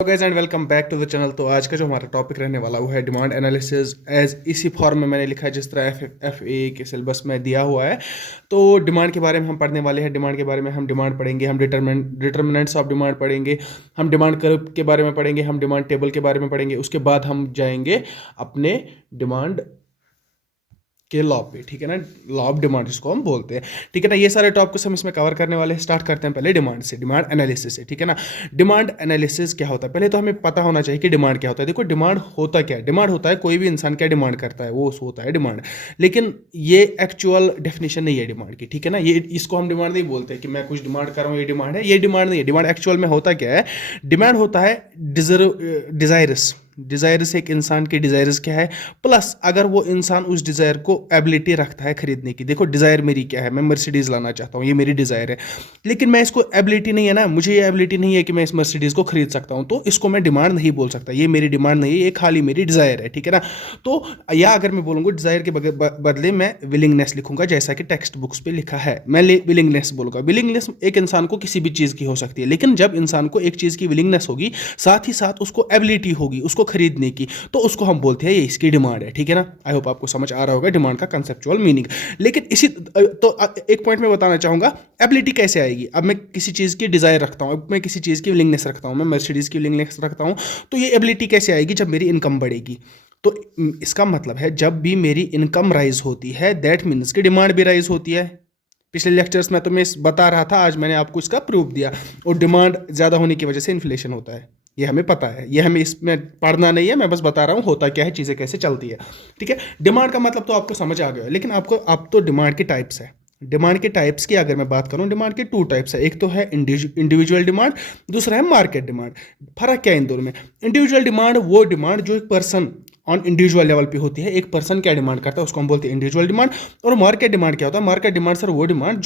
Guys and welcome back to the channel. तो आज का जो हमारा टॉपिक रहने वाला वो है डिमांड एनालिसिस एज इसी फॉर्म में मैंने लिखा है जिस तरह एफ ए के सिलेबस में दिया हुआ है। तो डिमांड के बारे में हम पढ़ने वाले हैं। डिमांड के बारे में हम डिमांड पढ़ेंगे, हम डिटरमिनेंट्स ऑफ डिमांड पढ़ेंगे, हम डिमांड कर्व के बारे में पढ़ेंगे, हम डिमांड टेबल के बारे में पढ़ेंगे। उसके बाद हम जाएंगे अपने डिमांड के लॉ पे, ठीक है ना, लॉ ऑफ डिमांड जिसको हम बोलते हैं, ठीक है ना। ये सारे टॉपिक्स हम इसमें कवर करने वाले हैं। स्टार्ट करते हैं पहले डिमांड से, डिमांड एनालिसिस से, ठीक है ना। डिमांड एनालिसिस क्या होता है, पहले तो हमें पता होना चाहिए कि डिमांड क्या होता है। देखो डिमांड होता क्या है, डिमांड होता है कोई भी इंसान क्या डिमांड करता है वो होता है डिमांड। लेकिन ये एक्चुअल डेफिनेशन नहीं है डिमांड की, ठीक है ना। ये इसको हम डिमांड नहीं बोलते कि मैं कुछ डिमांड कर रहा हूँ ये डिमांड है, ये डिमांड नहीं है। डिमांड एक्चुअल में होता क्या है, डिमांड होता है डिजायरस। डिज़ायर्स एक इंसान के डिज़ायर्स क्या है, प्लस अगर वो इंसान उस डिज़ायर को एबिलिटी रखता है खरीदने की। देखो डिज़ायर मेरी क्या है, मैं मर्सिडीज़ लाना चाहता हूँ, ये मेरी डिज़ायर है, लेकिन मैं इसको एबिलिटी नहीं है ना, मुझे ये एबिलिटी नहीं है कि मैं इस मर्सिडीज़ को खरीद सकता हूँ, तो इसको मैं डिमांड नहीं बोल सकता। ये मेरी डिमांड नहीं है, ये खाली मेरी डिज़ायर है, ठीक है ना। तो या अगर मैं बोलूँगा डिज़ायर के बदले मैं विलिंगनेस लिखूंगा, जैसा कि टेक्स्ट बुक्स पे लिखा है, मैं विलिंगनेस बोलूँगा। विलिंगनेस एक इंसान को किसी भी चीज़ की हो सकती है, लेकिन जब इंसान को एक चीज़ की विलिंगनेस होगी साथ ही साथ उसको एबिलिटी होगी उसको खरीदने की, तो उसको हम बोलते हैं ये इसकी डिमांड है, ठीक है ना। आई होप आपको समझ आ रहा होगा डिमांड का कंसेप्चुअल मीनिंग। लेकिन इसी तो एक पॉइंट में बताना चाहूंगा, एबिलिटी कैसे आएगी। अब मैं किसी चीज़ की डिज़ायर रखता हूँ, अब मैं किसी चीज़ की विलिंगनेस रखता हूँ, मैं मर्सिडीज़ की विलिंगनेस रखता हूँ, तो ये एबिलिटी कैसे आएगी, जब मेरी इनकम बढ़ेगी। तो इसका मतलब है जब भी मेरी इनकम राइज होती है दैट मीन्स की डिमांड भी राइज होती है। पिछले लेक्चर्स में तो मैं बता रहा था, आज मैंने आपको इसका प्रूफ दिया। और डिमांड ज़्यादा होने की वजह से इन्फ्लेशन होता है, ये हमें पता है, ये हमें इसमें पढ़ना नहीं है, मैं बस बता रहा हूँ होता क्या है, चीज़ें कैसे चलती है, ठीक है। डिमांड का मतलब तो आपको समझ आ गया है, लेकिन आपको अब तो डिमांड के टाइप्स है। डिमांड के टाइप्स की अगर मैं बात करूँ, डिमांड के टू टाइप्स है, एक तो है इंडिविजुअल डिमांड, दूसरा है मार्केट डिमांड। फर्क क्या है इन दोनों में। इंडिविजुअल डिमांड वो डिमांड जो एक पर्सन ऑन इंडिविजुअल लेवल पे होती है, एक पर्सन क्या डिमांड करता है उसको हम बोलते हैं इंडिविजुअल डिमांड। और मार्केट डिमांड क्या होता है, मार्केट डिमांड सर वो डिमांड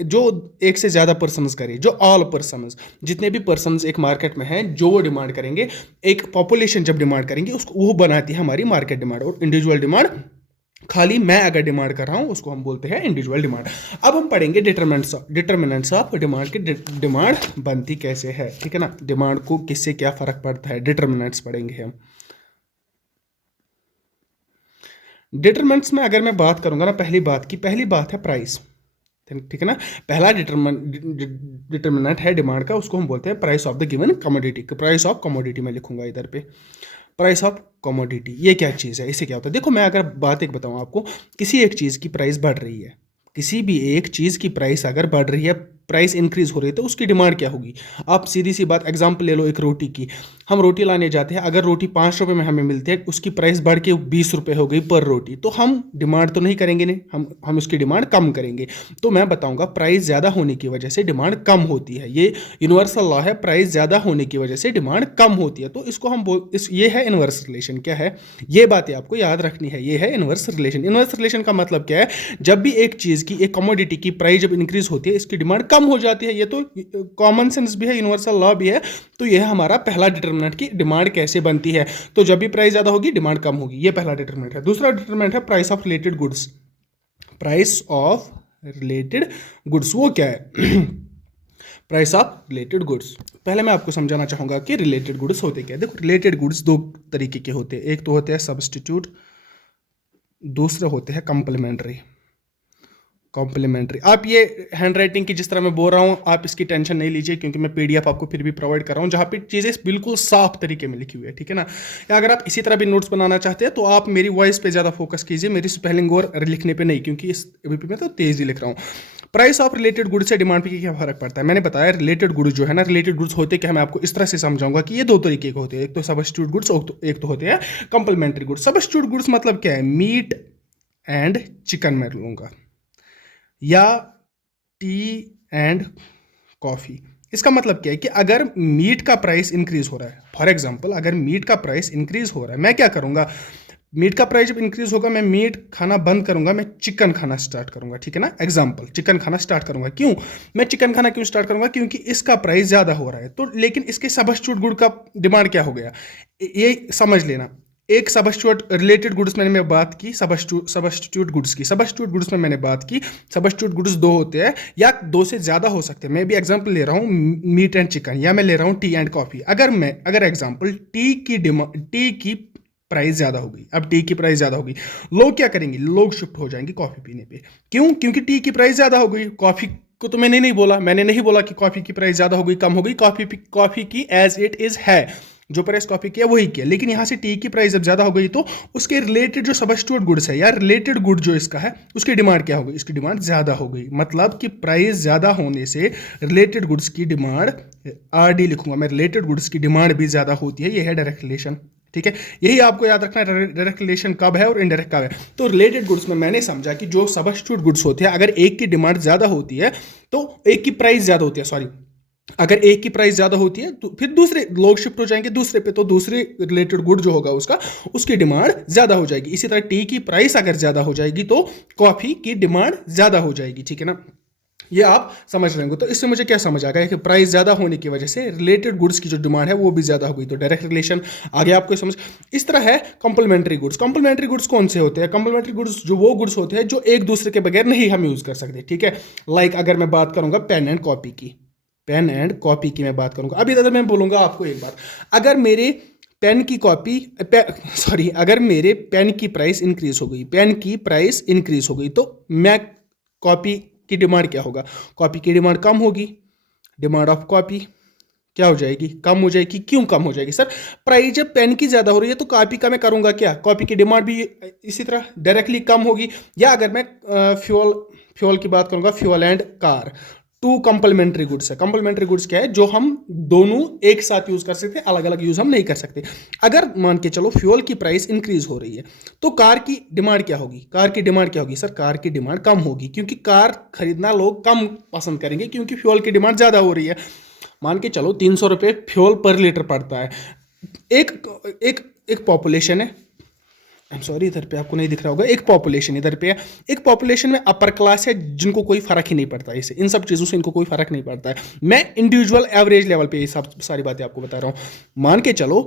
जो एक से ज़्यादा पर्सनस करे, जो ऑल पर्सनस, जितने भी पर्सनस एक मार्केट में हैं जो वो डिमांड करेंगे, एक पॉपुलेशन जब डिमांड करेंगे उसको वो बनाती है हमारी मार्केट डिमांड। और इंडिविजुअल डिमांड खाली मैं अगर डिमांड कर रहा हूँ उसको हम बोलते हैं इंडिविजुअल डिमांड। अब हम पढ़ेंगे डिटरमिनेंट्स ऑफ डिमांड की, डिमांड बनती कैसे है, ठीक है ना, डिमांड को किससे क्या फर्क पड़ता है, डिटरमिनेंट्स पढ़ेंगे हम। डिटरमिनेंट्स में अगर मैं बात करूंगा ना, पहली बात है प्राइस, ठीक है ना। पहला डिटरमिनेंट है डिमांड का, उसको हम बोलते हैं price of the given commodity. Price of commodity मैं लिखूंगा इधर पे, प्राइस ऑफ कमोडिटी ये क्या चीज़ है, इससे क्या होता है। देखो मैं अगर बात एक बताऊं आपको, किसी एक चीज़ की प्राइस बढ़ रही है, किसी भी एक चीज़ की प्राइस अगर बढ़ रही है, प्राइस इंक्रीज हो रही है, तो उसकी डिमांड क्या होगी। आप सीधी सी बात एग्जांपल ले लो एक रोटी की, हम रोटी लाने जाते हैं, अगर रोटी 5 रुपये में हमें मिलती है, उसकी प्राइस बढ़ के 20 रुपये हो गई पर रोटी, तो हम डिमांड तो नहीं करेंगे, नहीं हम उसकी डिमांड कम करेंगे। तो मैं बताऊंगा प्राइस ज़्यादा होने की वजह से डिमांड कम होती है, ये यूनिवर्सल लॉ है, प्राइस ज़्यादा होने की वजह से डिमांड कम होती है। तो इसको हम ये है इनवर्स रिलेशन। क्या है ये बातें आपको याद रखनी है, ये है इनवर्स रिलेशन। इनवर्स रिलेशन का मतलब क्या है, जब भी एक चीज़ की, एक कमोडिटी की प्राइस जब इंक्रीज होती है इसकी डिमांड कम हो जाती है। ये तो कॉमन सेंस भी है, यूनिवर्सल लॉ भी है। तो यह है हमारा पहला डिटरमिनेंट की डिमांड कैसे बनती है। तो जब भी प्राइस ज़्यादा होगी डिमांड कम होगी, ये पहला डिटरमिनेंट है। दूसरा डिटरमिनेंट है price of related goods. Price of related goods वो क्या है प्राइस ऑफ रिलेटेड गुड्स, पहले मैं आपको समझाना चाहूंगा कि रिलेटेड गुड्स होते क्या है। देखो रिलेटेड गुड्स दो तरीके के होते हैं, एक तो होते हैं सब्स्टिट्यूट, दूसरे होते हैं कॉम्प्लीमेंट्री। आप ये हैंड राइटिंग की जिस तरह मैं बोल रहा हूँ आप इसकी टेंशन नहीं लीजिए, क्योंकि मैं पीडीएफ आपको फिर भी प्रोवाइड कर रहा हूँ जहाँ पे चीज़ें बिल्कुल साफ तरीके में लिखी हुई है, ठीक है ना। या अगर आप इसी तरह भी नोट्स बनाना चाहते हैं तो आप मेरी वॉइस पे ज़्यादा फोकस कीजिए, मेरी स्पेलिंग और लिखने पे नहीं, क्योंकि इस एबीपी में तो तेज़ ही लिख रहा हूँ। प्राइस ऑफ रिलेटेड गुड्स से डिमांड पे क्या फर्क पड़ता है, मैंने बताया रिलेटेड गुड्स जो है ना, रिलेटेड गुड्स होते क्या, मैं आपको इस तरह से समझाऊंगा कि ये दो तरीके के होते हैं, एक तो सब्स्टिट्यूट गुड्स, एक तो होते हैं कॉम्प्लीमेंट्री गुड्स। सब्स्टिट्यूट गुड्स मतलब क्या है, मीट एंड चिकन मैं लूँगा, या टी एंड कॉफ़ी। इसका मतलब क्या है कि अगर मीट का प्राइस इंक्रीज हो रहा है, फॉर एग्जांपल अगर मीट का प्राइस इंक्रीज हो रहा है, मैं क्या करूंगा, मीट का प्राइस जब इंक्रीज होगा मैं मीट खाना बंद करूंगा, मैं चिकन खाना स्टार्ट करूंगा, ठीक है ना। एग्जांपल चिकन खाना स्टार्ट करूंगा, क्यों मैं चिकन खाना क्यों स्टार्ट करूंगा, क्योंकि इसका प्राइस ज़्यादा हो रहा है। तो लेकिन इसके सब्स्टिट्यूट गुड का डिमांड क्या हो गया, ये समझ लेना। एक सबस्टिट्यूट रिलेटेड गुड्स मैंने मैं बात की, सबस्टिट्यूट गुड्स की। सबस्टिट्यूट गुड्स में मैंने बात की, सबस्टिट्यूट गुड्स दो होते हैं या दो से ज़्यादा हो सकते हैं। मैं भी एग्जांपल ले रहा हूँ मीट एंड चिकन, या मैं ले रहा हूँ टी एंड कॉफ़ी। अगर एग्जांपल टी की प्राइस ज़्यादा हो गई, अब टी की प्राइस ज़्यादा हो गई, लोग क्या करेंगे, लोग शिफ्ट हो जाएंगे कॉफ़ी पीने पे। क्यों? क्योंकि टी की प्राइस ज़्यादा हो गई। कॉफ़ी को तो मैंने नहीं बोला कि कॉफ़ी की प्राइस ज़्यादा हो गई, कम हो गई। कॉफ़ी की एज इट इज़ है, जो प्राइस कॉफी की है वही की है। लेकिन यहाँ से टी की प्राइस जब ज़्यादा हो गई तो उसके रिलेटेड जो सबस्टिट्यूट गुड्स है या रिलेटेड गुड जो इसका है, उसकी डिमांड क्या हो गई, इसकी डिमांड ज़्यादा हो गई। मतलब कि प्राइस ज़्यादा होने से रिलेटेड गुड्स की डिमांड, RD लिखूंगा मैं, रिलेटेड गुड्स की डिमांड भी ज़्यादा होती है। ये है डायरेक्ट रिलेशन, ठीक है। यही आपको याद रखना है, डायरेक्ट रिलेशन कब है और इनडायरेक्ट कब है। तो रिलेटेड गुड्स में मैंने समझा कि जो सबस्टिट्यूट गुड्स होते हैं, अगर एक की डिमांड ज़्यादा होती है तो एक की प्राइस ज़्यादा होती है, सॉरी, अगर एक की प्राइस ज्यादा होती है तो फिर दूसरे लोग शिफ्ट हो जाएंगे दूसरे पे, तो दूसरे रिलेटेड गुड जो होगा उसकी डिमांड ज्यादा हो जाएगी। इसी तरह टी की प्राइस अगर ज्यादा हो जाएगी तो कॉफी की डिमांड ज्यादा हो जाएगी, ठीक है ना। ये आप समझ रहे होंगे। तो इससे मुझे क्या समझ आ गया कि प्राइस ज्यादा होने की वजह से रिलेटेड गुड्स की जो डिमांड है वो भी ज्यादा हो गई, तो डायरेक्ट रिलेशन आगे आपको समझ। इस तरह है कॉम्प्लीमेंट्री गुड्स। कॉम्प्लीमेंट्री गुड्स कौन से होते हैं? कॉम्प्लीमेंट्री गुड्स जो वो गुड्स होते हैं जो एक दूसरे के बगैर नहीं हम यूज कर सकते, ठीक है। लाइक अगर मैं बात करूंगा पेन एंड कॉपी की, पेन एंड कॉपी की मैं बात करूंगा। अभी इधर मैं बोलूंगा आपको एक बात, अगर मेरे पेन की कॉपी सॉरी, अगर मेरे पेन की प्राइस इंक्रीज हो गई, पेन की प्राइस इंक्रीज हो गई, तो मैं कॉपी की डिमांड क्या होगा, कॉपी की डिमांड कम होगी। डिमांड ऑफ कॉपी क्या हो जाएगी, कम हो जाएगी। क्यों कम हो जाएगी सर? प्राइस जब पेन की ज्यादा हो रही है तो कॉपी का मैं करूंगा क्या, कॉपी की डिमांड भी इसी तरह डायरेक्टली कम होगी। या अगर मैं फ्यूल की बात करूंगा, fuel and car, two complementary goods है। कंप्लीमेंट्री गुड्स क्या है, जो हम दोनों एक साथ यूज कर सकते हैं, अलग अलग यूज हम नहीं कर सकते। अगर मान के चलो फ्यूल की प्राइस इंक्रीज हो रही है तो कार की डिमांड क्या होगी, कार की डिमांड क्या होगी सर? कार की डिमांड कम होगी, क्योंकि कार खरीदना लोग कम पसंद करेंगे क्योंकि फ्यूल की डिमांड ज्यादा हो रही है। मान के चलो 300 रुपये फ्यूल पर लीटर पड़ता है। एक एक एक पॉपुलेशन है, आई एम सॉरी इधर पे आपको नहीं दिख रहा होगा, एक पॉपुलेशन इधर पे है। एक पॉपुलेशन में अपर क्लास है जिनको कोई फर्क ही नहीं पड़ता, इसे इन सब चीज़ों से इनको कोई फर्क नहीं पड़ता है। मैं इंडिविजुअल एवरेज लेवल पे ये सब सारी बातें आपको बता रहा हूँ। मान के चलो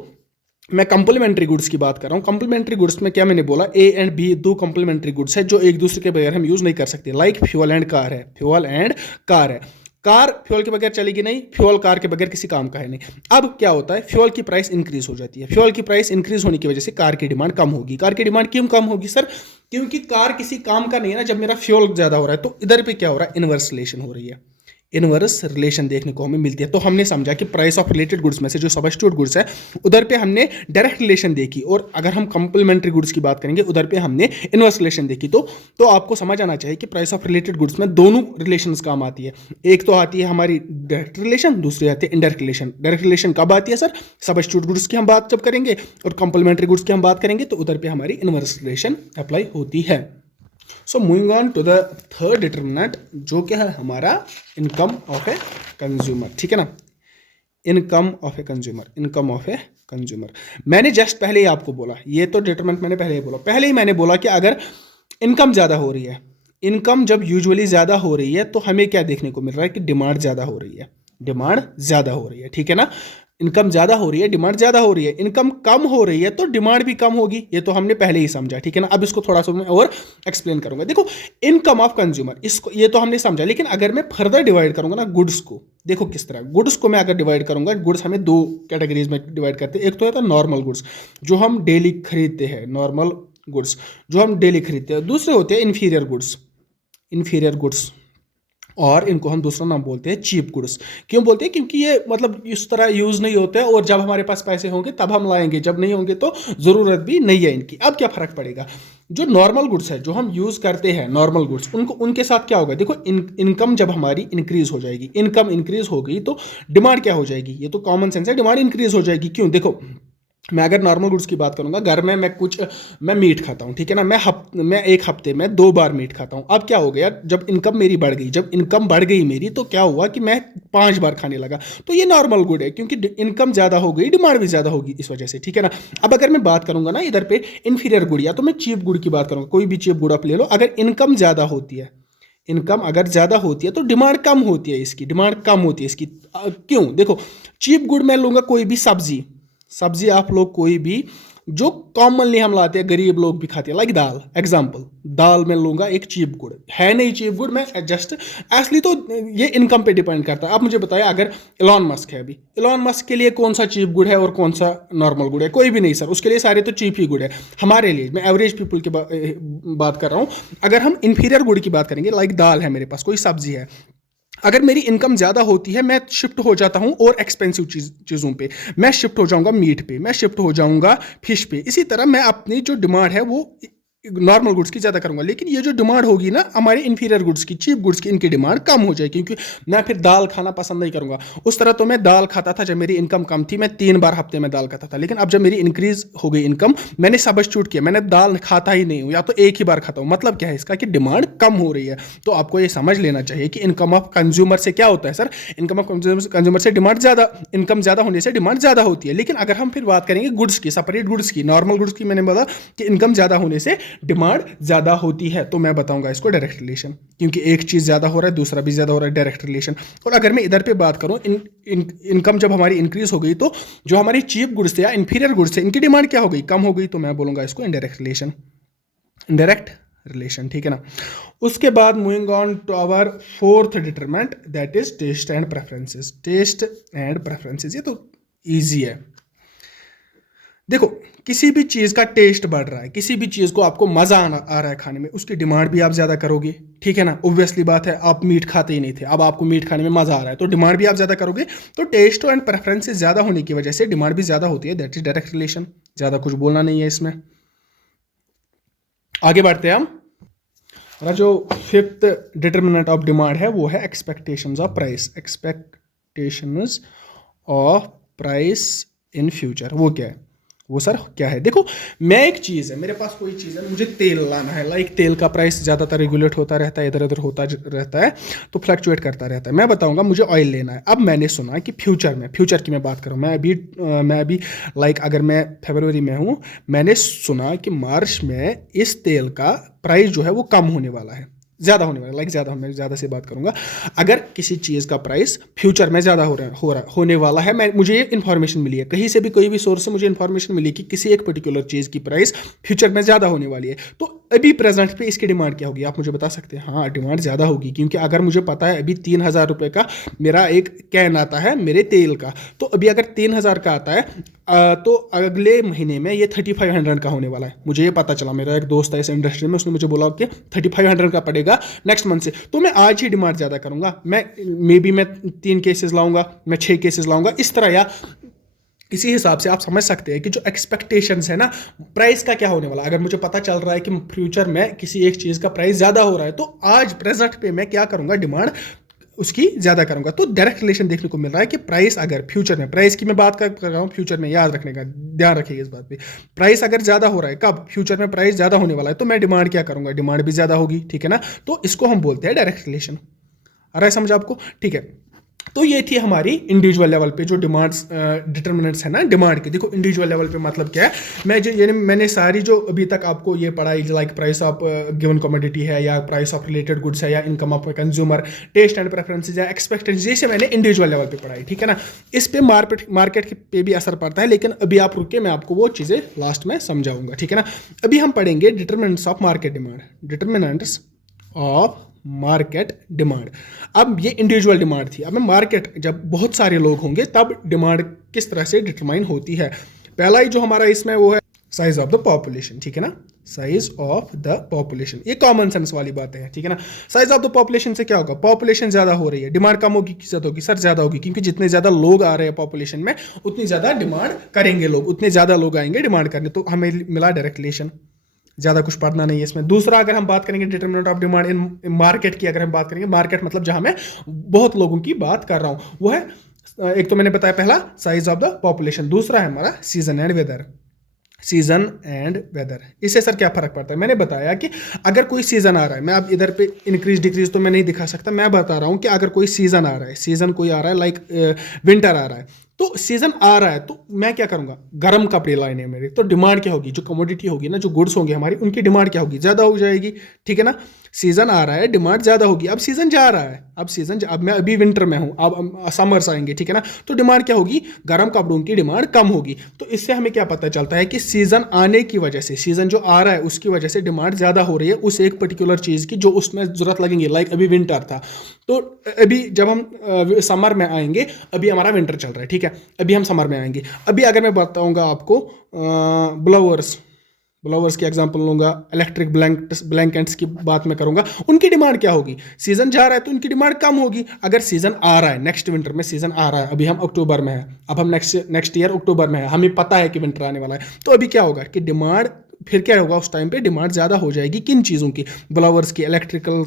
मैं कंप्लीमेंट्री गुड्स की बात कर रहा हूँ। कंप्लीमेंट्री गुड्स में क्या मैंने बोला, ए एंड बी दो कंप्लीमेंट्री गुड्स है जो एक दूसरे के बगैर हम यूज नहीं कर सकते। लाइक फ्यूल एंड कार है, फ्यूल एंड कार है। कार फ्यूल के बगैर चलेगी नहीं, फ्यूल कार के बगैर किसी काम का है नहीं। अब क्या होता है, फ्यूल की प्राइस इंक्रीज हो जाती है। फ्यूल की प्राइस इंक्रीज होने की वजह से कार की डिमांड कम होगी। कार की डिमांड क्यों कम होगी सर? क्योंकि कार किसी काम का नहीं है ना। जब मेरा फ्यूल ज्यादा हो रहा है तो इधर पे क्या हो रहा है, इनवर्स रिलेशन हो रही है, इनवर्स रिलेशन देखने को हमें मिलती है। तो हमने समझा कि प्राइस ऑफ रिलेटेड गुड्स में से जो सबस्टिट्यूट गुड्स है उधर पे हमने डायरेक्ट रिलेशन देखी, और अगर हम कंप्लीमेंट्री गुड्स की बात करेंगे उधर पे हमने इनवर्स रिलेशन देखी। तो आपको समझ आना चाहिए कि प्राइस ऑफ रिलेटेड गुड्स में दोनों रिलेशंस काम आती है। एक तो आती है हमारी डायरेक्ट रिलेशन, दूसरी आती है इनडायरेक्ट रिलेशन। डायरेक्ट रिलेशन कब आती है सर? सबस्टिट्यूट गुड्स की हम बात जब करेंगे और कंप्लीमेंट्री गुड्स की हम बात करेंगे तो उधर पे हमारी इनवर्स रिलेशन अप्लाई होती है। So moving on to the third determinant, जो क्या है हमारा इनकम ऑफ ए कंज्यूमर, ठीक है ना। Income of a consumer, income of a consumer मैंने जस्ट पहले ही आपको बोला, ये तो डिटरमिनेंट मैंने पहले ही मैंने बोला कि अगर इनकम ज़्यादा हो रही है, इनकम जब यूजुअली ज़्यादा हो रही है तो हमें क्या देखने को मिल रहा है कि डिमांड ज़्यादा हो रही है, डिमांड ज़्यादा हो रही है, ठीक है ना। इनकम ज़्यादा हो रही है, डिमांड ज़्यादा हो रही है। इनकम कम हो रही है तो डिमांड भी कम होगी, ये तो हमने पहले ही समझा, ठीक है ना। अब इसको थोड़ा सा मैं और एक्सप्लेन करूंगा। देखो इनकम ऑफ कंज्यूमर, इसको ये तो हमने समझा, लेकिन अगर मैं फर्दर डिवाइड करूंगा ना गुड्स को, देखो किस तरह गुड्स को मैं अगर डिवाइड करूंगा, गुड्स हमें दो कैटेगरीज में डिवाइड करते हैं। एक तो होता है नॉर्मल गुड्स जो हम डेली खरीदते हैं, नॉर्मल गुड्स जो हम डेली खरीदते हैं। दूसरे होते हैं इन्फीरियर गुड्स, इन्फीरियर गुड्स, और इनको हम दूसरा नाम बोलते हैं चीप गुड्स। क्यों बोलते हैं? क्योंकि ये मतलब इस तरह यूज़ नहीं होते हैं, और जब हमारे पास पैसे होंगे तब हम लाएंगे, जब नहीं होंगे तो ज़रूरत भी नहीं है इनकी। अब क्या फ़र्क पड़ेगा, जो नॉर्मल गुड्स है जो हम यूज़ करते हैं, नॉर्मल गुड्स, उनको उनके साथ क्या होगा, देखो इनकम जब हमारी इंक्रीज हो जाएगी, इनकम इंक्रीज हो गई तो डिमांड क्या हो जाएगी, ये तो कॉमन सेंस है, डिमांड इंक्रीज हो जाएगी। क्यों? देखो मैं अगर नॉर्मल गुड्स की बात करूंगा, घर में मैं मीट खाता हूँ, ठीक है ना। मैं एक हफ्ते में 2 बार मीट खाता हूँ। अब क्या हो गया, जब इनकम मेरी बढ़ गई, जब इनकम बढ़ गई मेरी, तो क्या हुआ कि मैं 5 बार खाने लगा। तो ये नॉर्मल गुड है, क्योंकि इनकम ज़्यादा हो गई, डिमांड भी ज़्यादा होगी इस वजह से, ठीक है ना। अब अगर मैं बात करूंगा ना इधर पे इन्फीरियर गुड, या तो मैं चीप गुड की बात करूँगा, कोई भी चीप गुड आप ले लो। अगर इनकम ज़्यादा होती है, इनकम अगर ज़्यादा होती है तो डिमांड कम होती है, इसकी डिमांड कम होती है इसकी। क्यों? देखो चीप गुड मैं लूँगा कोई भी सब्जी आप लोग कोई भी जो कॉमनली हम लाते हैं, गरीब लोग भी खाते हैं, लाइक दाल। एग्जाम्पल, दाल मैं लूंगा एक चीप गुड़ है, नहीं चीप गुड़ मैं जस्ट असली तो ये इनकम पे डिपेंड करता है। आप मुझे बताया, अगर इलॉन मस्क है, अभी इलॉन मस्क के लिए कौन सा चीप गुड़ है और कौन सा नॉर्मल गुड़ है? कोई भी नहीं सर, उसके लिए सारे तो चीप ही गुड़ है। हमारे लिए, मैं एवरेज पीपल की बात कर रहा हूँ। अगर हम इन्फीरियर गुड़ की बात करेंगे, लाइक दाल है मेरे पास, कोई सब्जी है, अगर मेरी इनकम ज़्यादा होती है, मैं शिफ्ट हो जाता हूँ और एक्सपेंसिव चीज़ों पे, मैं शिफ्ट हो जाऊँगा मीट पे, मैं शिफ्ट हो जाऊँगा फिश पे। इसी तरह मैं अपनी जो डिमांड है वो नॉर्मल गुड्स की ज़्यादा करूँगा, लेकिन ये जो डिमांड होगी ना हमारे इन्फीरियर गुड्स की, चीप गुड्स की, इनकी डिमांड कम हो जाएगी, क्योंकि मैं फिर दाल खाना पसंद नहीं करूँगा। उस तरह तो मैं दाल खाता था जब मेरी इनकम कम थी, मैं 3 बार हफ्ते में दाल खाता था, लेकिन अब जब मेरी इंक्रीज हो गई इनकम, मैंने सब्स्टिट्यूट किया, मैंने दाल खाता ही नहीं हूँ, या तो एक ही बार खाता हूँ। मतलब क्या है इसका, कि डिमांड कम हो रही है। तो आपको ये समझ लेना चाहिए कि इनकम ऑफ कंज्यूमर से क्या होता है सर, इनकम ऑफ कंज्यूमर से डिमांड ज़्यादा, इनकम ज़्यादा होने से डिमांड ज़्यादा होती है। लेकिन अगर हम फिर बात करेंगे गुड्स की, सेपरेट गुड्स की, नॉर्मल गुड्स की, मैंने बोला कि इनकम ज़्यादा होने से डिमांड ज़्यादा होती है, तो मैं बताऊंगा इसको डायरेक्ट रिलेशन, क्योंकि एक चीज़ ज़्यादा हो रहा है, दूसरा भी ज़्यादा हो रहा है, डायरेक्ट रिलेशन। और अगर मैं इधर पे बात करूँ, इनकम जब हमारी इंक्रीज हो गई, तो जो हमारी चीप गुड्स थे या इंफीरियर गुड्स थे, इनकी डिमांड क्या हो गई, कम हो गई, तो मैं बोलूँगा इसको इनडायरेक्ट रिलेशन, इनडायरेक्ट रिलेशन, ठीक है ना। उसके बाद moving on to our fourth determinant, that is taste and preferences. Taste and preferences, ये तो ईजी है। देखो, किसी भी चीज़ का टेस्ट बढ़ रहा है, किसी भी चीज़ को आपको मज़ा आ रहा है खाने में, उसकी डिमांड भी आप ज़्यादा करोगे, ठीक है ना। ऑब्वियसली बात है, आप मीट खाते ही नहीं थे, अब आपको मीट खाने में मज़ा आ रहा है, तो डिमांड भी आप ज़्यादा करोगे। तो टेस्ट एंड प्रेफरेंसेस ज़्यादा होने की वजह से डिमांड भी ज़्यादा होती है, दैट इज डायरेक्ट रिलेशन। ज़्यादा कुछ बोलना नहीं है इसमें, आगे बढ़ते हैं हम। हमारा जो फिफ्थ डिटर्मिनेंट ऑफ डिमांड है वो है expectations of price. Expectations of price in future, वो क्या है? वो सर क्या है? देखो, मैं एक चीज़ है, मेरे पास कोई चीज़ है, मुझे तेल लाना है, लाइक तेल का प्राइस ज़्यादातर रेगुलेट होता रहता है, इधर उधर होता रहता है, तो फ्लक्चुएट करता रहता है। मैं बताऊंगा, मुझे ऑयल लेना है। अब मैंने सुना कि फ्यूचर की मैं बात करूँ, मैं अभी लाइक अगर मैं फरवरी में हूँ, मैंने सुना कि मार्च में इस तेल का प्राइस जो है वो कम होने वाला है, ज़्यादा होने वाला है, लाइक ज़्यादा, मैं ज़्यादा से बात करूंगा। अगर किसी चीज़ का प्राइस फ्यूचर में ज़्यादा होने वाला है, मुझे ये इन्फॉर्मेशन मिली है, कहीं से भी, कोई भी सोर्स से मुझे इन्फॉर्मेशन मिली कि किसी एक पर्टिकुलर चीज़ की प्राइस फ्यूचर में ज़्यादा होने वाली है, तो अभी प्रेजेंट पे इसकी डिमांड क्या होगी? आप मुझे बता सकते हैं? हाँ, डिमांड ज़्यादा होगी, क्योंकि अगर मुझे पता है अभी 3,000 रुपये का मेरा एक कैन आता है मेरे तेल का, तो अभी अगर 3,000 का आता है, तो अगले महीने में ये 3,500 का होने वाला है। मुझे ये पता चला, मेरा एक दोस्त है इस इंडस्ट्री में, उसने मुझे बोला कि 3,500 का पड़ेगा नेक्स्ट मंथ से, तो मैं आज ही डिमांड ज़्यादा करूँगा। मैं 3 केसेस लाऊंगा, मैं 6 केसेस लाऊंगा, इस तरह। या इसी हिसाब से आप समझ सकते हैं कि जो एक्सपेक्टेशंस है ना, प्राइस का क्या होने वाला। अगर मुझे पता चल रहा है कि फ्यूचर में किसी एक चीज़ का प्राइस ज़्यादा हो रहा है, तो आज प्रेजेंट पे मैं क्या करूँगा, डिमांड उसकी ज़्यादा करूँगा। तो डायरेक्ट रिलेशन देखने को मिल रहा है कि प्राइस अगर फ्यूचर में, प्राइस की मैं बात कर रहा हूँ फ्यूचर में, याद रखने का, ध्यान रखिए इस बात पे। प्राइस अगर ज़्यादा हो रहा है, कब? फ्यूचर में प्राइस ज़्यादा होने वाला है, तो मैं डिमांड क्या करूँगा, डिमांड भी ज़्यादा होगी, ठीक है ना। तो इसको हम बोलते हैं डायरेक्ट रिलेशन। आ रहा है समझ आपको? ठीक है। तो ये थी हमारी इंडिविजुअल लेवल पे जो डिमांड्स डिटर्मिनेंट्स है ना डिमांड के। देखो, इंडिविजुअल लेवल पे मतलब क्या है, मैंने सारी जो अभी तक आपको ये पढ़ाई, like price of given commodity है, या प्राइस ऑफ रिलेटेड गुड्स है, या income of consumer, taste and preferences, या एक्सपेक्टेंसी, जैसे मैंने इंडिविजुअल लेवल पे पढ़ाई, ठीक है ना। इस पे मार्केट पे भी असर पड़ता है, लेकिन अभी आप रुके, मैं आपको वो चीज़ें लास्ट में समझाऊंगा, ठीक है ना। अभी हम पढ़ेंगे determinants of market demand, determinants of market demand. अब ये इंडिविजुअल डिमांड थी, अब मैं मार्केट, जब बहुत सारे लोग होंगे तब डिमांड किस तरह से डिटरमाइन होती है। पहला ही जो हमारा इसमें वो है साइज ऑफ द पॉपुलेशन, ठीक है ना। साइज ऑफ द पॉपुलेशन, ये कॉमन सेंस वाली बातें हैं, ठीक है ना। साइज ऑफ द पॉपुलेशन से क्या होगा, पॉपुलेशन ज़्यादा हो रही है, डिमांड कम होगी कि ज़्यादा होगी? सर ज़्यादा होगी, क्योंकि जितने ज़्यादा लोग आ रहे हैं पॉपुलेशन में, उतनी ज़्यादा डिमांड करेंगे लोग, उतने ज़्यादा लोग आएंगे डिमांड करने, तो हमें मिला डायरेक्ट रिलेशन। ज़्यादा कुछ पढ़ना नहीं है इसमें। दूसरा, अगर हम बात करेंगे determinant of demand in market की, अगर हम बात करेंगे मार्केट, मतलब जहां मैं बहुत लोगों की बात कर रहा हूं, वो है, एक तो मैंने बताया पहला साइज ऑफ द पॉपुलेशन, दूसरा है हमारा season and weather. Season and weather, इससे सर क्या फर्क पड़ता है? मैंने बताया कि अगर कोई सीजन आ रहा है, मैं अब इधर पे इंक्रीज डिक्रीज तो मैं नहीं दिखा सकता, मैं बता रहा हूँ कि अगर कोई सीजन आ रहा है, सीजन कोई आ रहा है, लाइक विंटर आ रहा है, तो सीजन आ रहा है, तो मैं क्या करूंगा, गर्म कपड़े लाने मेरे, तो डिमांड क्या होगी, जो कमोडिटी होगी ना, जो गुड्स होंगे हमारी, उनकी डिमांड क्या होगी, ज़्यादा हो जाएगी, ठीक है ना। सीजन आ रहा है, डिमांड ज़्यादा होगी। अब सीजन जा रहा है, अब मैं अभी विंटर में हूँ, अब समर्स आएंगे, ठीक है ना, तो डिमांड क्या होगी, गर्म कपड़ों की डिमांड कम होगी। तो इससे हमें क्या पता चलता है कि सीजन आने की वजह से, सीजन जो आ रहा है उसकी वजह से डिमांड ज़्यादा हो रही है उस एक पर्टिकुलर चीज़ की जो उसमें ज़रूरत लगेंगे। लाइक अभी विंटर था, तो अभी जब हम समर में आएंगे, अभी हमारा विंटर चल रहा है, ठीक है, अभी हम समर में आएंगे। अभी अगर मैं बताऊंगा आपको ब्लोवर्स की एग्जांपल लूंगा, इलेक्ट्रिक ब्लैंकेट्स की बात मैं करूंगा, उनकी डिमांड क्या होगी, सीजन जा रहा है तो उनकी डिमांड कम होगी। अगर सीजन आ रहा है, नेक्स्ट विंटर में सीजन आ रहा है, अभी हम अक्टूबर में है, अब हम नेक्स्ट ईयर अक्टूबर में है, हमें पता है कि विंटर आने वाला है, तो अभी क्या होगा कि डिमांड फिर क्या होगा, उस टाइम पे डिमांड ज़्यादा हो जाएगी किन चीज़ों की, ब्लोवर्स की, इलेक्ट्रिकल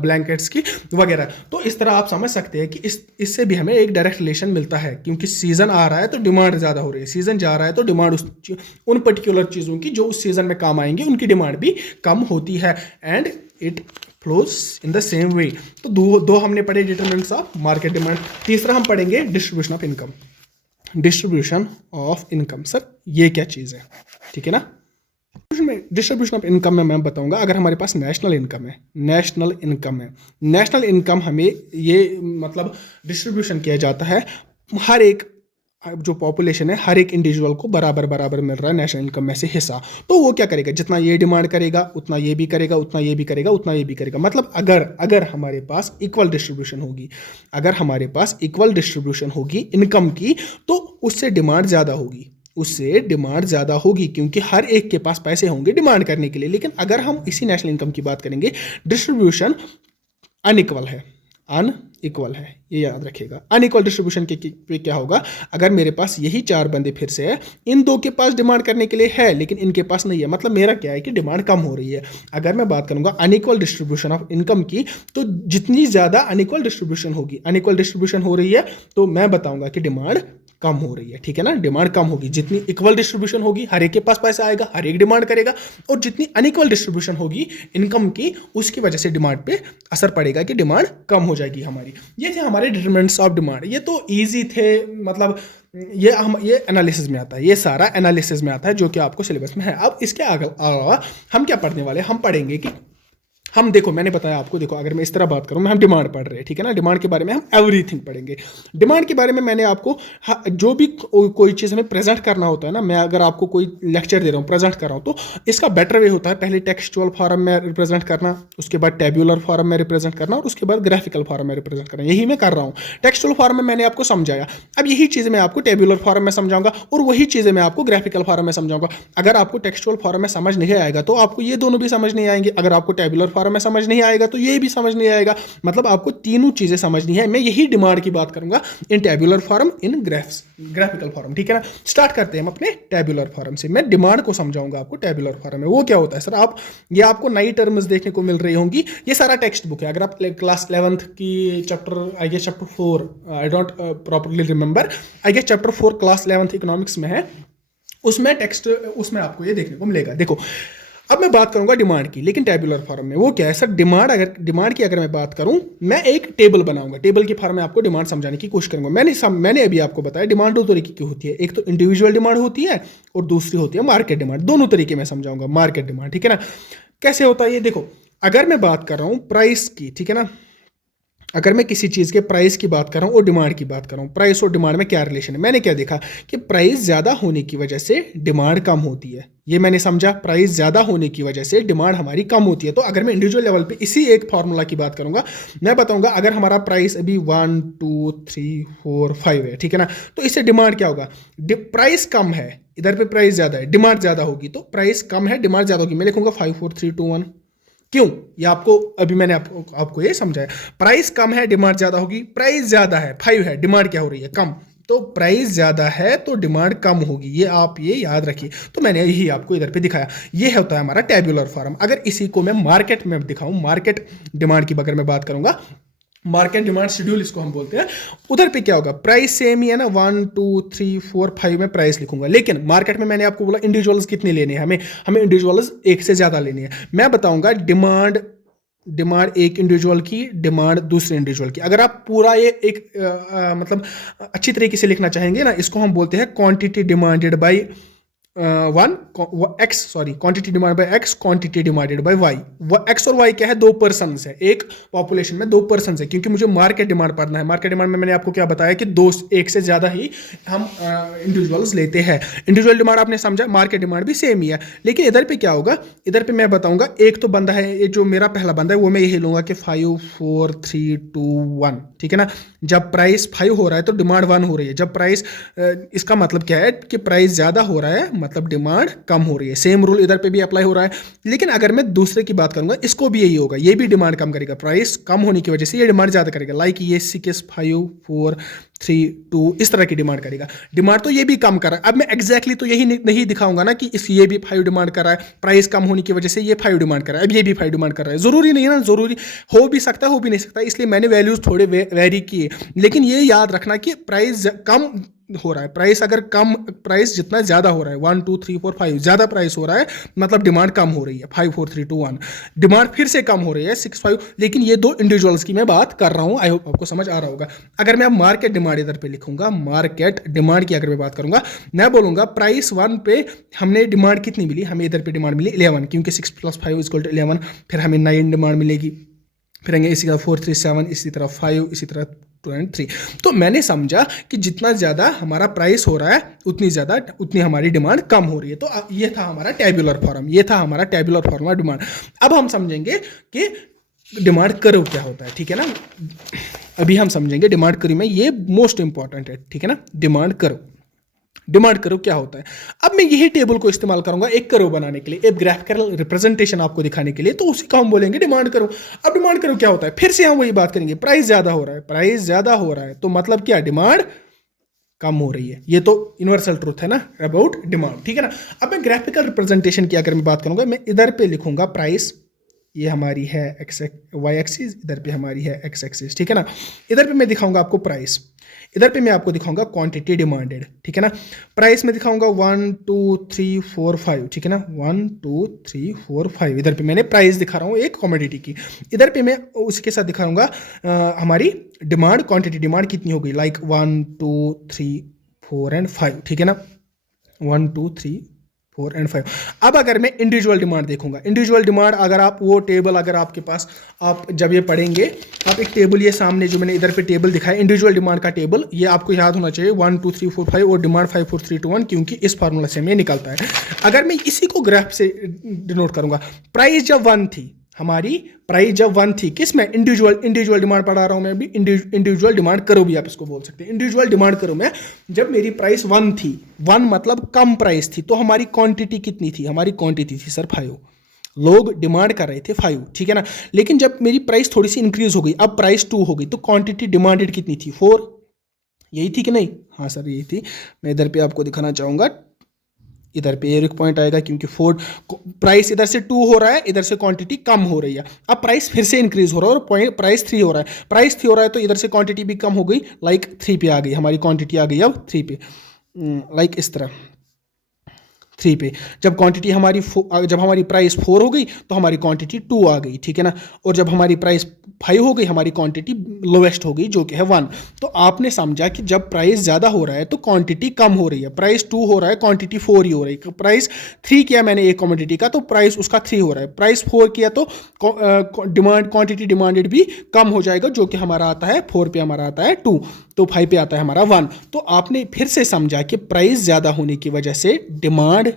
ब्लैंकेट्स की वगैरह। तो इस तरह आप समझ सकते हैं कि इससे भी हमें एक डायरेक्ट रिलेशन मिलता है, क्योंकि सीज़न आ रहा है तो डिमांड ज़्यादा हो रही है, सीज़न जा रहा है तो डिमांड उन पर्टिकुलर चीज़ों की जो उस सीज़न में काम आएंगी उनकी डिमांड भी कम होती है। And it flows in the same way. तो दो हमने पढ़े डिटरमिनेंट्स ऑफ मार्केट डिमांड। तीसरा हम पढ़ेंगे distribution of income. Distribution of income, sir ये क्या चीज़ है, ठीक है ना। डिस्ट्रीब्यूशन ऑफ इनकम में मैं बताऊंगा, अगर हमारे पास नेशनल इनकम है, नेशनल इनकम हमें ये मतलब डिस्ट्रीब्यूशन किया जाता है, हर एक जो पॉपुलेशन है, हर एक इंडिविजुअल को बराबर बराबर मिल रहा है नेशनल इनकम में से हिस्सा। तो वो क्या करेगा, जितना ये डिमांड करेगा उतना ये भी करेगा, उतना ये भी करेगा, उतना ये भी करेगा। मतलब अगर हमारे पास इक्वल डिस्ट्रीब्यूशन होगी, अगर हमारे पास इक्वल डिस्ट्रीब्यूशन होगी इनकम की, तो उससे डिमांड ज़्यादा होगी, उससे डिमांड ज़्यादा होगी, क्योंकि हर एक के पास पैसे होंगे डिमांड करने के लिए। लेकिन अगर हम इसी नेशनल इनकम की बात करेंगे, डिस्ट्रीब्यूशन अनइक्वल है, अनइक्वल है, ये याद रखिएगा। अनइक्वल डिस्ट्रीब्यूशन के पे क्या होगा, अगर मेरे पास यही 4 बंदे फिर से है, इन 2 के पास डिमांड करने के लिए है लेकिन इनके पास नहीं है, मतलब मेरा क्या है कि डिमांड कम हो रही है। अगर मैं बात करूंगा अनइक्वल डिस्ट्रीब्यूशन ऑफ इनकम की, तो जितनी ज़्यादा अनइक्वल डिस्ट्रीब्यूशन होगी, अनइक्वल डिस्ट्रीब्यूशन हो रही है, तो मैं बताऊंगा कि डिमांड कम हो रही है, ठीक है ना, डिमांड कम होगी। जितनी इक्वल डिस्ट्रीब्यूशन होगी, हर एक के पास पैसा आएगा, हर एक डिमांड करेगा, और जितनी अनइक्वल डिस्ट्रीब्यूशन होगी इनकम की, उसकी वजह से डिमांड पे असर पड़ेगा कि डिमांड कम हो जाएगी हमारी। ये थे हमारे डिटरमिनेंट्स ऑफ डिमांड। ये तो ईजी थे, मतलब ये एनालिसिस में आता है, ये सारा एनालिसिस में आता है जो कि आपको सिलेबस में है। अब इसके अलावा हम क्या पढ़ने वाले हैं, हम पढ़ेंगे कि हम देखो, मैंने बताया आपको, देखो अगर मैं इस तरह बात करूं, हम डिमांड पढ़ रहे हैं, ठीक है ना, डिमांड के बारे में हम एवरीथिंग पढ़ेंगे। डिमांड के बारे में मैंने आपको जो भी कोई चीज़ हमें प्रेजेंट करना होता है ना, मैं अगर आपको कोई लेक्चर दे रहा हूँ, प्रेजेंट कर रहा हूँ, तो इसका बेटर वे होता है पहले टेक्सचुअल फॉर्म में रिप्रेजेंट करना, उसके बाद टेबुलर फॉर्म में रिप्रेजेंट करना, और उसके बाद ग्राफिकल फॉर्म में रिप्रेजेंट करना। यही मैं कर रहा हूँ। टेक्सचुअल फॉर्म में मैंने आपको समझाया, अब यही चीज़ें मैं आपको टेबुलर फॉर्म में समझाऊंगा, और वही चीज़ें मैं आपको ग्राफिकल फॉर्म में समझाऊंगा। अगर आपको टेक्सचुअल फॉर्म में समझ नहीं आएगा तो आपको ये दोनों भी समझ नहीं आएंगे, अगर आपको टेबुलर फॉर्म में समझ नहीं आएगा तो ये भी समझ नहीं आएगा। मतलब आपको तीनों चीजें समझनी है। मैं यही डिमांड की बात करूंगा इन टेबुलर फॉर्म, इन ग्राफिकल फॉर्म, ठीक है ना। स्टार्ट करते हैं हम अपने टेबुलर फॉर्म से। मैं डिमांड को समझाऊंगा आपको टेबुलर फॉर्म में। वो क्या होता है सर, ये आपको नई टर्म्स देखने को मिल रही होंगी। ये सारा टेक्स्ट बुक है। अगर आप क्लास 11th की chapter 4, I don't properly remember, I guess chapter 4 class 11th economics में है, उसमें आपको ये देखने को मिलेगा। देखो, अब मैं बात करूंगा डिमांड की, लेकिन टेबुलर फॉर्म में। वो क्या है सर, डिमांड की अगर मैं बात करूं, मैं एक टेबल बनाऊंगा, टेबल की फॉर्म में आपको डिमांड समझाने की कोशिश करूंगा। मैंने अभी आपको बताया डिमांड 2 तरीके की होती है, एक तो इंडिविजुअल डिमांड होती है और दूसरी होती है मार्केट डिमांड। दोनों तरीके में समझाऊंगा मार्केट डिमांड, ठीक है ना। कैसे होता है ये देखो, अगर मैं बात कर रहा हूं प्राइस की, ठीक है ना, अगर मैं किसी चीज़ के प्राइस की बात कर रहा हूँ और डिमांड की बात कर रहा हूँ, प्राइस और डिमांड में क्या रिलेशन है, मैंने क्या देखा कि प्राइस ज़्यादा होने की वजह से डिमांड कम होती है। ये मैंने समझा, प्राइस ज़्यादा होने की वजह से डिमांड हमारी कम होती है। तो अगर मैं इंडिविजुअल लेवल पे इसी एक फार्मूला की बात करूँगा, मैं बताऊँगा अगर हमारा प्राइस अभी 1 2 3 4 5 है, ठीक है ना, तो इससे डिमांड क्या होगा, प्राइस कम है, इधर पे प्राइस ज़्यादा है, डिमांड ज़्यादा होगी, तो प्राइस कम है, डिमांड ज़्यादा होगी। मैं लिखूँगा 5 4 3 2 1। क्यों, ये आपको अभी मैंने आपको ये समझाया, प्राइस कम है, डिमांड ज्यादा होगी। प्राइस ज्यादा है, 5 है, डिमांड क्या हो रही है, कम, तो प्राइस ज्यादा है तो डिमांड कम होगी। ये आप ये याद रखिए। तो मैंने यही आपको इधर पे दिखाया। ये होता है हमारा टेबुलर फॉर्म। अगर इसी को मैं मार्केट में दिखाऊं, मार्केट डिमांड की अगर मैं बात करूंगा, मार्केट डिमांड शेड्यूल इसको हम बोलते हैं, उधर पे क्या होगा, प्राइस सेम ही है ना, 1 2 3 4 5 में प्राइस लिखूंगा। लेकिन मार्केट में मैंने आपको बोला इंडिविजुअल्स कितने लेने हैं, हमें इंडिविजुअल्स एक से ज्यादा लेनी है। मैं बताऊंगा डिमांड एक इंडिविजुअल की, डिमांड दूसरे इंडिविजुअल की। अगर आप पूरा ये एक मतलब अच्छी तरीके से लिखना चाहेंगे ना, इसको हम बोलते हैं quantity demanded by one X, sorry, quantity demand by X, quantity demanded by Y. X और वाई क्या है, दो पर्सन है, एक पॉपुलेशन में दो पर्सन है, क्योंकि मुझे मार्केट डिमांड पढ़ना है। मार्केट डिमांड में मैंने आपको क्या बताया कि दो, एक से ज्यादा ही हम इंडिविजुअल्स लेते हैं। इंडिविजुअल डिमांड आपने समझा, मार्केट डिमांड भी सेम ही है। लेकिन इधर पे क्या होगा, इधर पे मैं बताऊंगा, एक तो बंदा है, ये जो मेरा पहला बंदा है वो मैं यही लूंगा कि 5 4 3 2 1, ठीक है ना। जब प्राइस 5 हो रहा है तो डिमांड 1 हो रही है। जब प्राइस, इसका मतलब क्या है कि प्राइस ज्यादा हो रहा है मतलब डिमांड कम हो रही है। सेम रूल इधर पे भी अप्लाई हो रहा है। लेकिन अगर मैं दूसरे की बात करूंगा, इसको भी यही होगा, ये भी डिमांड कम करेगा, प्राइस कम होने की वजह से ये डिमांड ज्यादा करेगा। लाइक ये 6 5 4 3 2 इस तरह की डिमांड करेगा। डिमांड तो ये भी कम कर रहा है। अब मैं एग्जैक्टली तो यही नहीं दिखाऊंगा ना कि इस ये भी 5 डिमांड कर रहा है, प्राइस कम होने की वजह से ये 5 डिमांड कर रहा है, अब ये भी 5 डिमांड कर रहा है। जरूरी नहीं है ना, जरूरी हो भी सकता है, हो भी नहीं सकता, इसलिए मैंने वैल्यूज थोड़े वेरी किए। लेकिन ये याद रखना कि प्राइस कम हो रहा है, प्राइस अगर कम, प्राइस जितना ज्यादा हो रहा है 1 2 3 4 5 ज्यादा प्राइस हो रहा है मतलब डिमांड कम हो रही है। 5 4 3 2 1 डिमांड फिर से कम हो रही है 6 5। लेकिन ये दो इंडिविजुअल्स की मैं बात कर रहा हूं, आई होप आपको समझ आ रहा होगा। अगर मैं अब मार्केट डिमांड इधर पे लिखूंगा, मार्केट डिमांड की अगर मैं बात करूंगा, मैं बोलूंगा प्राइस 1 पे हमने डिमांड कितनी मिली, हमें इधर पे डिमांड मिली 11, क्योंकि 6 + 5 = 11। फिर हमें 9 डिमांड मिलेगी, फिर आएंगे इसी तरह 4 3 7, इसी तरह 5, इसी तरह 2 and 3। तो मैंने समझा कि जितना ज़्यादा हमारा प्राइस हो रहा है उतनी हमारी डिमांड कम हो रही है। तो ये था हमारा टेबुलर फॉर्म, ये था हमारा टेबुलर फॉर्म डिमांड। अब हम समझेंगे कि डिमांड कर्व क्या होता है, ठीक है ना। अभी हम समझेंगे डिमांड कर्व में, ये मोस्ट इंपॉर्टेंट है, ठीक है ना। डिमांड कर्व, डिमांड कर्व क्या होता है। अब मैं यही टेबल को इस्तेमाल करूंगा एक कर्व बनाने के लिए, एक ग्राफिकल रिप्रेजेंटेशन आपको दिखाने के लिए, तो उसी का हम बोलेंगे डिमांड कर्व। अब डिमांड कर्व क्या होता है, फिर से हम वही बात करेंगे, प्राइस ज्यादा हो रहा है, प्राइस ज्यादा हो रहा है तो मतलब क्या, डिमांड कम हो रही है। ये तो यूनिवर्सल ट्रूथ है ना अबाउट डिमांड, ठीक है ना। अब मैं ग्राफिकल रिप्रेजेंटेशन की अगर मैं बात करूंगा, मैं इधर पे लिखूंगा प्राइस, ये हमारी है वाई एक्सिस, इधर पे हमारी है एक्स एक्सिस, ठीक है ना। इधर पे मैं दिखाऊंगा आपको प्राइस, इधर पे मैं आपको दिखाऊंगा क्वांटिटी डिमांडेड, ठीक है ना। प्राइस में दिखाऊंगा 1 2 3 4 5, ठीक है ना, 1 2 3 4 5। इधर पे मैंने प्राइस दिखा रहा हूँ एक कमोडिटी की। इधर पे मैं उसके साथ दिखाऊंगा हमारी डिमांड, क्वांटिटी डिमांड कितनी हो गई, लाइक 1 2 3 4 and 5, ठीक है ना, 1 2 3 4 and 5। अब अगर मैं इंडिविजुअल डिमांड देखूंगा, इंडिविजुअल डिमांड अगर आप वो टेबल अगर आपके पास, आप जब ये पढ़ेंगे, आप एक टेबल, ये सामने जो मैंने इधर पे टेबल दिखाया इंडिविजुअल डिमांड का टेबल, ये आपको याद होना चाहिए 1 2 3 4 5 और डिमांड 5 4 3 2 1, क्योंकि इस फार्मूला से हमें निकलता है। अगर मैं इसी को ग्राफ से डिनोट करूंगा, प्राइस जब 1 थी, हमारी प्राइस जब 1 थी, किस में, इंडिविजुअल डिमांड पढ़ा रहा हूं मैं भी, इंडिविजुअल डिमांड करो भी आप इसको बोल सकते हैं। इंडिविजुअल डिमांड करो में जब मेरी प्राइस 1 थी, 1 मतलब कम प्राइस थी, तो हमारी क्वांटिटी कितनी थी, हमारी क्वांटिटी थी सर 5, लोग डिमांड कर रहे थे 5, ठीक है ना। लेकिन जब मेरी प्राइस थोड़ी सी इंक्रीज हो गई, अब प्राइस 2 हो गई, तो क्वांटिटी डिमांडेड कितनी थी, 4, यही थी कि नहीं, हाँ सर यही थी। मैं इधर पे आपको दिखाना चाहूंगा, इधर पे एक पॉइंट आएगा, क्योंकि 4 प्राइस इधर से 2 हो रहा है, इधर से क्वांटिटी कम हो रही है। अब प्राइस फिर से इंक्रीज हो रहा है और प्राइस 3 हो रहा है, प्राइस 3 हो रहा है तो इधर से क्वांटिटी भी कम हो गई, लाइक 3 पे आ गई, हमारी क्वांटिटी आ गई अब 3 पे, लाइक इस तरह 3 पे। जब क्वांटिटी हमारी जब हमारी प्राइस 4 हो गई तो हमारी क्वांटिटी 2 आ गई, ठीक है ना। और जब हमारी प्राइस 5 हो गई, हमारी क्वांटिटी लोवेस्ट हो गई जो कि है 1। तो आपने समझा कि जब प्राइस ज़्यादा हो रहा है तो क्वांटिटी कम हो रही है, प्राइस 2 हो रहा है क्वांटिटी 4 ही हो रही है। प्राइस 3 किया मैंने एक कमोडिटी का तो प्राइस उसका 3 हो रहा है, प्राइस 4 किया तो क्वांटिटी डिमांडेड भी कम हो जाएगा, जो कि हमारा आता है 4 पे हमारा आता है 2, तो 5 पे आता है हमारा 1। तो आपने फिर से समझा कि प्राइस ज़्यादा होने की वजह से डिमांड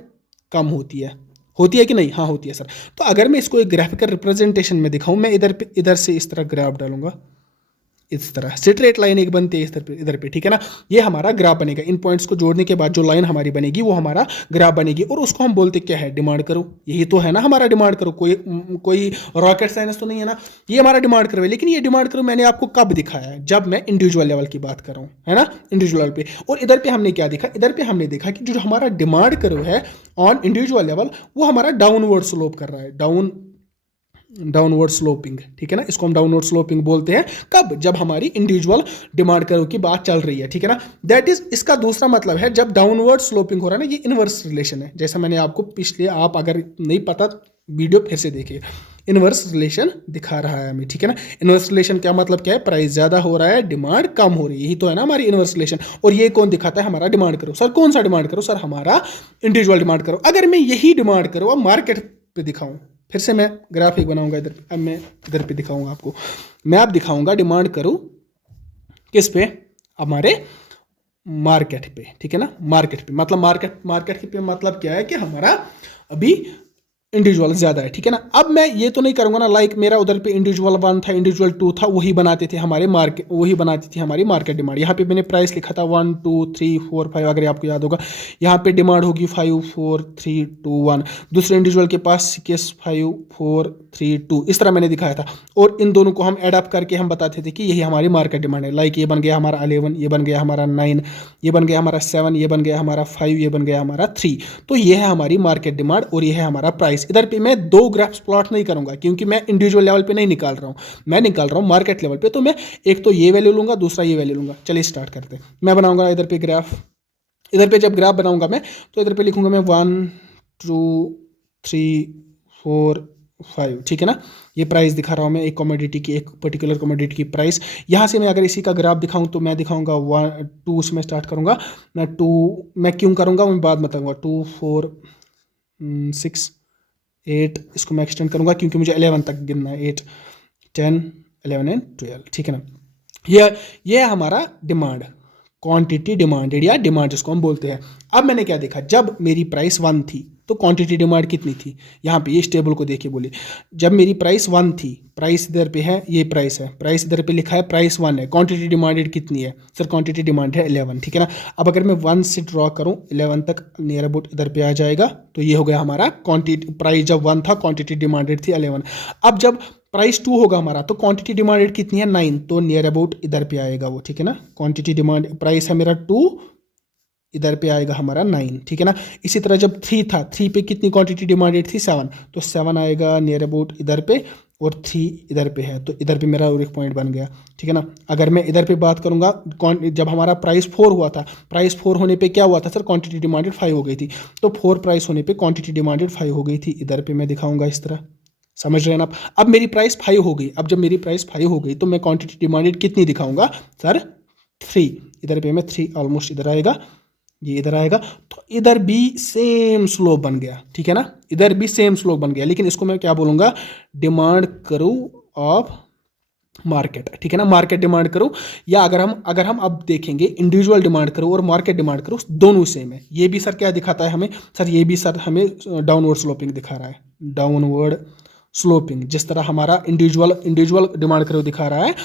कम होती है कि नहीं, हाँ होती है सर। तो अगर मैं इसको एक ग्राफिकल रिप्रेजेंटेशन में दिखाऊं, मैं इधर से इस तरह ग्राफ डालूंगा, इस तरह स्ट्रेट लाइन एक बनती है इधर पे, ठीक है ना। ये हमारा ग्राफ बनेगा, इन पॉइंट्स को जोड़ने के बाद जो लाइन हमारी बनेगी वो हमारा ग्राफ बनेगी, और उसको हम बोलते क्या है, डिमांड करो। यही तो है ना हमारा डिमांड करो, कोई रॉकेट साइंस तो नहीं है ना, ये हमारा डिमांड करो है। लेकिन ये डिमांड करो मैंने आपको कब दिखाया है, जब मैं इंडिविजुअल लेवल की बात कर रहा हूँ, है ना, इंडिविजुअल पे। और इधर पे हमने क्या देखा, इधर पे हमने देखा कि जो हमारा डिमांड करो है ऑन इंडिविजुअल लेवल, वो हमारा डाउनवर्ड स्लोप कर रहा है, डाउनवर्ड स्लोपिंग, ठीक है ना। इसको हम डाउनवर्ड स्लोपिंग बोलते हैं कब, जब हमारी इंडिविजुअल डिमांड करो की बात चल रही है, ठीक है ना। दैट इज, इसका दूसरा मतलब है जब डाउनवर्ड स्लोपिंग हो रहा है ना, ये इनवर्स रिलेशन है। जैसा मैंने आपको पिछले, आप अगर नहीं पता वीडियो फिर से देखिए, इनवर्स रिलेशन दिखा रहा है हमें, ठीक है ना। इनवर्स रिलेशन क्या मतलब क्या है, प्राइस ज़्यादा हो रहा है, डिमांड कम हो रही है, यही तो है ना हमारी इनवर्स रिलेशन। और ये कौन दिखाता है, हमारा डिमांड करो। सर कौन सा डिमांड करो, सर हमारा इंडिविजुअल डिमांड करो। अगर मैं यही डिमांड करो अब मार्केट पे दिखाऊं, फिर से मैं ग्राफिक बनाऊंगा इधर, अब मैं इधर पे दिखाऊंगा आपको, मैं अब दिखाऊंगा डिमांड करूं किस पे, हमारे मार्केट पे, ठीक है ना। मार्केट पे मतलब मार्केट पे मतलब क्या है कि हमारा अभी इंडिविजुअल ज़्यादा है, ठीक है ना। अब मैं ये तो नहीं करूँगा ना, लाइक मेरा उधर पे इंडिविजुअल 1 था, इंडिविजुअल 2 था, वही बनाते थे हमारे मार्केट, वही बनाती थी हमारी मार्केट डिमांड। यहाँ पे मैंने प्राइस लिखा था 1 2 3 4 5, अगर आपको याद होगा। यहाँ पे डिमांड होगी 5 4 3 2 1, दूसरे इंडिविजुअल के पास 6 5 4 3 2, इस तरह मैंने दिखाया था। और इन दोनों को हम एड अप करके हम बताते थे कि यही हमारी मार्केट डिमांड है। लाइक ये बन गया हमारा 11, ये बन गया हमारा 9, ये बन गया हमारा 7, ये बन गया हमारा 5, ये बन गया हमारा 3। तो ये है हमारी मार्केट डिमांड और ये है हमारा प्राइस। इधर पे मैं दो ग्राफ्स प्लॉट नहीं करूंगा क्योंकि मैं इंडिविजुअल लेवल पे नहीं निकाल रहा हूँ, मैं निकाल रहा हूँ मार्केट लेवल पे। तो मैं एक तो ये वैल्यू लूंगा, दूसरा ये वैल्यू लूंगा। चलिए स्टार्ट करते हैं। मैं बनाऊंगा इधर पे ग्राफ, इधर पे जब ग्राफ बनाऊंगा मैं तो इधर पे लिखूंगा मैं 1 2 3 4 5, ठीक है ना। ये प्राइस दिखा रहा हूँ मैं एक कमोडिटी की, एक पर्टिकुलर कमोडिटी की प्राइस। यहाँ से मैं अगर इसी का ग्राफ दिखाऊं तो मैं दिखाऊंगा 1 2 से मैं स्टार्ट करूंगा। मैं क्यों करूंगा मैं बाद में बताऊंगा। 2 4 6 8, इसको मैं एक्सटेंड करूंगा क्योंकि मुझे 11 तक गिनना है। 8 10 11 एंड 12, ठीक है ना। ये है हमारा डिमांड, क्वांटिटी डिमांडेड या डिमांड जिसको हम बोलते हैं। अब मैंने क्या देखा, जब मेरी प्राइस 1 थी तो क्वांटिटी डिमांड कितनी थी, यहाँ पे इस टेबल को देखिए बोलिए। जब मेरी प्राइस 1 थी, प्राइस इधर पे है, ये प्राइस है, प्राइस इधर पे लिखा है प्राइस 1 है, क्वांटिटी डिमांडेड कितनी है, सर क्वांटिटी डिमांड है 11, ठीक है ना। अब अगर मैं 1 से ड्रॉ करूँ 11 तक नियर अबाउट इधर पे आ जाएगा। तो ये हो गया हमारा क्वांटिटी, प्राइस जब 1 था क्वांटिटी डिमांडेड थी 11। अब जब प्राइस 2 होगा हमारा तो क्वांटिटी डिमांडेड कितनी है 9, तो नियर अबाउट इधर पे आएगा वो, ठीक है ना। क्वांटिटी डिमांड प्राइस है मेरा 2, इधर पे आएगा हमारा 9, ठीक है ना। इसी तरह जब 3 था, 3 पे कितनी क्वांटिटी डिमांडेड थी 7, तो 7 आएगा नियर अबाउट इधर पे, और 3 इधर पे है, तो इधर पे मेरा और एक पॉइंट बन गया, ठीक है ना। अगर मैं इधर पे बात करूंगा, जब हमारा प्राइस 4 हुआ था, प्राइस 4 होने पे क्या हुआ था सर, क्वांटिटी डिमांडेड 5 हो गई थी। तो 4 प्राइस होने पे क्वांटिटी डिमांडेड 5 हो गई थी। इधर पे मैं दिखाऊंगा इस तरह, समझ रहे हैं ना आप। अब मेरी प्राइस 5 हो गई, अब जब मेरी प्राइस 5 हो गई तो मैं क्वांटिटी डिमांडेड कितनी दिखाऊंगा सर, 3। इधर पे मैं 3 ऑलमोस्ट इधर आएगा, ये इधर आएगा। तो इधर भी सेम स्लोप बन गया, ठीक है ना, इधर भी सेम स्लोप बन गया। लेकिन इसको मैं क्या बोलूंगा, डिमांड करूँ ऑफ मार्केट, ठीक है ना, मार्केट डिमांड करो। या अगर हम अब देखेंगे इंडिविजुअल डिमांड करो और मार्केट डिमांड करो, दोनों सेम है। ये भी सर क्या दिखाता है हमें, सर ये भी सर हमें डाउनवर्ड स्लोपिंग दिखा रहा है, डाउनवर्ड स्लोपिंग। जिस तरह हमारा इंडिविजुअल डिमांड करो दिखा रहा है,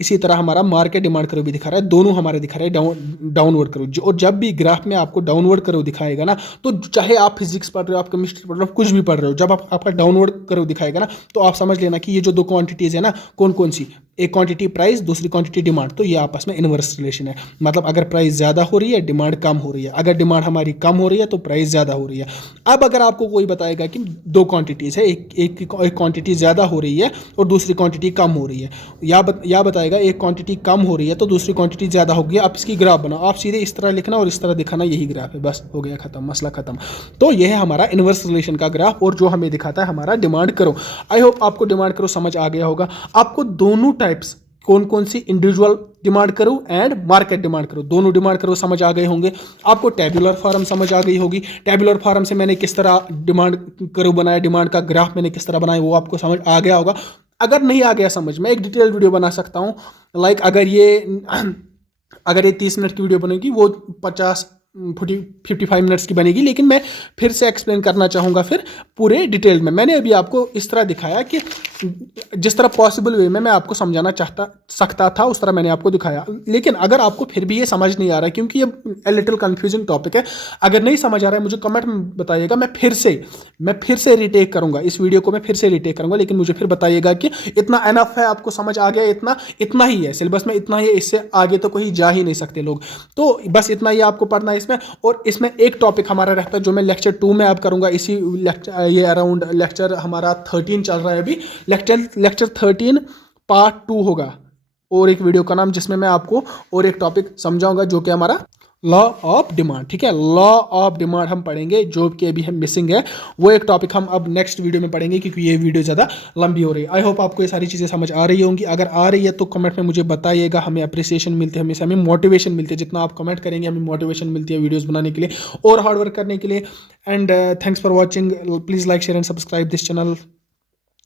इसी तरह हमारा मार्केट डिमांड करो भी दिखा रहा है। दोनों हमारे दिखा रहे हैं डाउनवर्ड करो। और जब भी ग्राफ में आपको डाउनवर्ड करो दिखाएगा ना, तो चाहे आप फिजिक्स पढ़ रहे हो, आप केमिस्ट्री पढ़ रहे हो, कुछ भी पढ़ रहे हो, जब आपका डाउनवर्ड करो दिखाएगा ना, तो आप समझ लेना कि ये जो दो क्वांटिटीज़ है ना, कौन कौन सी, एक क्वांटिटी प्राइस, दूसरी क्वांटिटी डिमांड, तो ये आपस में इनवर्स रिलेशन है। मतलब अगर प्राइस ज़्यादा हो रही है, डिमांड कम हो रही है। अगर डिमांड हमारी कम हो रही है तो प्राइस ज़्यादा हो रही है। अब अगर आपको कोई बताएगा कि दो क्वांटिटीज़ है, एक क्वांटिटी ज़्यादा हो रही है और दूसरी क्वांटिटी कम हो रही है, या बताएगा एक क्वांटिटी कम हो रही है तो दूसरी क्वांटिटी ज़्यादा होगी, आप इसकी ग्राफ बनाओ। आप सीधे इस तरह लिखना और इस तरह दिखाना, यही ग्राफ है, बस हो गया खत्म, मसला खत्म। तो यह है हमारा इनवर्स रिलेशन का ग्राफ, और जो हमें दिखाता है हमारा डिमांड करो। आई होप आपको डिमांड करो समझ आ गया होगा। आपको दोनों टाइप्स, कौन कौन सी, इंडिविजुअल डिमांड करो एंड मार्केट डिमांड करो, दोनों डिमांड करो समझ आ गए होंगे। आपको टेबुलर फॉर्म समझ आ गई होगी। टेबुलर फॉर्म से मैंने किस तरह डिमांड करो बनाया, डिमांड का ग्राफ मैंने किस तरह बनाया, वो आपको समझ आ गया होगा। अगर नहीं आ गया समझ, मैं एक डिटेल वीडियो बना सकता हूँ। लाइक अगर ये 30 मिनट की वीडियो बनेगी, वो 55 मिनट्स की बनेगी, लेकिन मैं फिर से एक्सप्लेन करना चाहूँगा फिर पूरे डिटेल में। मैंने अभी आपको इस तरह दिखाया कि जिस तरह पॉसिबल वे में मैं आपको समझाना सकता था, उस तरह मैंने आपको दिखाया। लेकिन अगर आपको फिर भी ये समझ नहीं आ रहा है, क्योंकि ये लिटिल कन्फ्यूजिंग टॉपिक है, अगर नहीं समझ आ रहा है मुझे कमेंट में बताइएगा। मैं फिर से रिटेक करूँगा इस वीडियो को, मैं फिर से रिटेक करूँगा, लेकिन मुझे फिर बताइएगा कि इतना एनफ है, आपको समझ आ गया, इतना ही है सिलेबस में, इतना ही, इससे आगे तो कहीं जा ही नहीं सकते लोग। तो बस इतना ही आपको पढ़ना है इसमें। और इसमें एक टॉपिक हमारा रहता है जो मैं लेक्चर 2 में अब करूँगा। इसी ये अराउंड लेक्चर हमारा 13 चल रहा है अभी, लेक्चर 13 पार्ट 2 होगा, और एक वीडियो का नाम, जिसमें मैं आपको और एक टॉपिक समझाऊंगा जो कि हमारा लॉ ऑफ डिमांड, ठीक है। लॉ ऑफ डिमांड हम पढ़ेंगे, जो कि अभी हम मिसिंग है, वो एक टॉपिक हम अब नेक्स्ट वीडियो में पढ़ेंगे, क्योंकि ये वीडियो ज़्यादा लंबी हो रही है। आई होप आपको ये सारी चीज़ें समझ आ रही होंगी। अगर आ रही है तो कमेंट में मुझे बताइएगा, हमें अप्रिसिएशन मिलती है, हमें मोटिवेशन मिलती है। जितना आप कमेंट करेंगे हमें मोटिवेशन मिलती है वीडियोज़ बनाने के लिए और हार्ड वर्क करने के लिए। And thanks for watching, please like share and subscribe this channel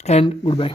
and good bye.